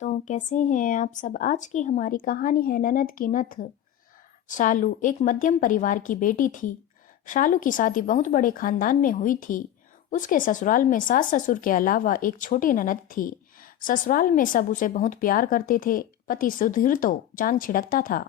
दोस्तों, कैसे हैं आप सब। आज की हमारी कहानी है ननद की नथ। शालू एक मध्यम परिवार की बेटी थी। शालू की शादी बहुत बड़े खानदान में हुई थी। उसके ससुराल में सास ससुर के अलावा एक छोटी ननद थी। ससुराल में सब उसे बहुत प्यार करते थे। पति सुधीर तो जान छिड़कता था।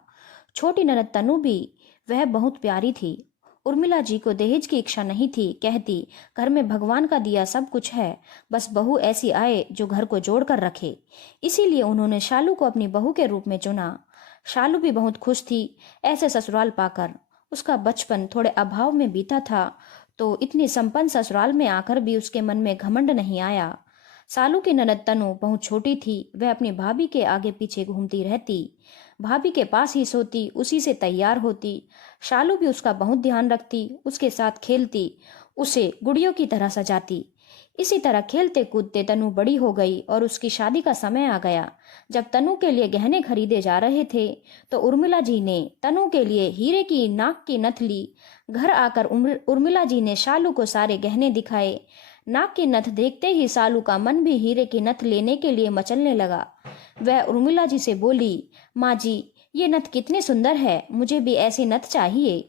छोटी ननद तनु भी, वह बहुत प्यारी थी। उर्मिला जी को दहेज की इच्छा नहीं थी। कहती, घर में भगवान का दिया सब कुछ है, बस बहू ऐसी आए जो घर को जोड़ कर रखे। इसीलिए उन्होंने शालू को अपनी बहू के रूप में चुना। शालू भी बहुत खुश थी ऐसे ससुराल पाकर। उसका बचपन थोड़े अभाव में बीता था, तो इतनी संपन्न ससुराल में आकर भी उसके मन में घमंड नहीं आया। शालू की ननद तनु बहुत छोटी थी। वह अपनी भाभी के आगे पीछे घूमती रहती, भाभी के पास ही सोती, उसी से तैयार होती। शालू भी उसका बहुत ध्यान रखती, उसके साथ खेलती, उसे गुड़ियों की तरह सजाती। इसी तरह खेलते कूदते तनु बड़ी हो गई और उसकी शादी का समय आ गया। जब तनु के लिए गहने खरीदे जा रहे थे, तो उर्मिला जी ने तनु के लिए हीरे की नाक की नथ ली। घर आकर उर्मिला जी ने शालू को सारे गहने दिखाए। नाक की नथ देखते ही शालू का मन भी हीरे की नथ लेने के लिए मचलने लगा। वह उर्मिला जी से बोली, माँ जी, ये नथ कितनी सुंदर है, मुझे भी ऐसी नथ चाहिए।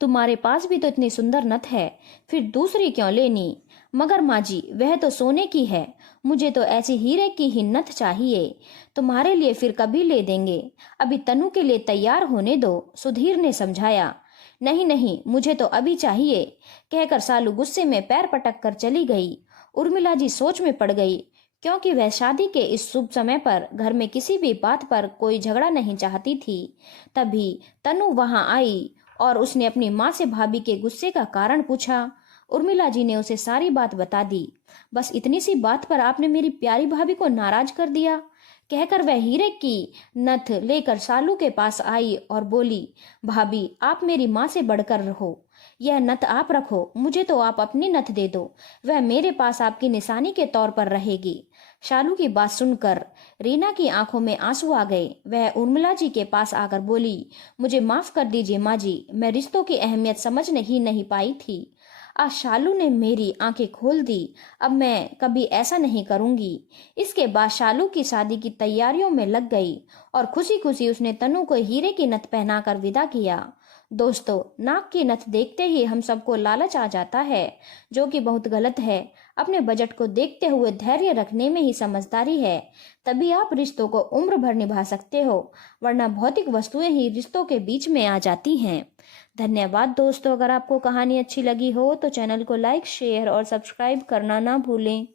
तुम्हारे पास भी तो इतनी सुंदर नथ है, फिर दूसरी क्यों लेनी। मगर माँ जी, वह तो सोने की है, मुझे तो ऐसी हीरे की ही नथ चाहिए। तुम्हारे लिए फिर कभी ले देंगे, अभी तनु के लिए तैयार होने दो, सुधीर ने समझाया। नहीं नहीं, मुझे तो अभी चाहिए, कहकर सालू गुस्से में पैर पटक कर चली गई। उर्मिला जी सोच में पड़ गई, क्योंकि वह शादी के इस शुभ समय पर घर में किसी भी बात पर कोई झगड़ा नहीं चाहती थी। तभी तनु वहां आई और उसने अपनी माँ से भाभी के गुस्से का कारण पूछा। उर्मिला जी ने उसे सारी बात बता दी। बस इतनी सी बात पर आपने मेरी प्यारी भाभी को नाराज कर दिया, कहकर वह हीरे की नथ लेकर शालू के पास आई और बोली, भाभी, आप मेरी माँ से बढ़कर रहो, यह नथ आप रखो, मुझे तो आप अपनी नथ दे दो, वह मेरे पास आपकी निशानी के तौर पर रहेगी। शालू की बात सुनकर रीना की आंखों में आंसू आ गए। वह उर्मिला जी के पास आकर बोली, मुझे माफ कर दीजिए माँ जी, मैं रिश्तों की अहमियत समझ नहीं पाई थी। आज शालू ने मेरी आंखें खोल दी, अब मैं कभी ऐसा नहीं करूंगी। इसके बाद शालू की शादी की तैयारियों में लग गई और खुशी खुशी उसने तनु को हीरे की नथ पहनाकर विदा किया। दोस्तों, नाक की नथ देखते ही हम सबको लालच आ जाता है, जो कि बहुत गलत है। अपने बजट को देखते हुए धैर्य रखने में ही समझदारी है, तभी आप रिश्तों को उम्र भर निभा सकते हो, वरना भौतिक वस्तुएं ही रिश्तों के बीच में आ जाती हैं। धन्यवाद दोस्तों। अगर आपको कहानी अच्छी लगी हो तो चैनल को लाइक, शेयर और सब्सक्राइब करना ना भूलें।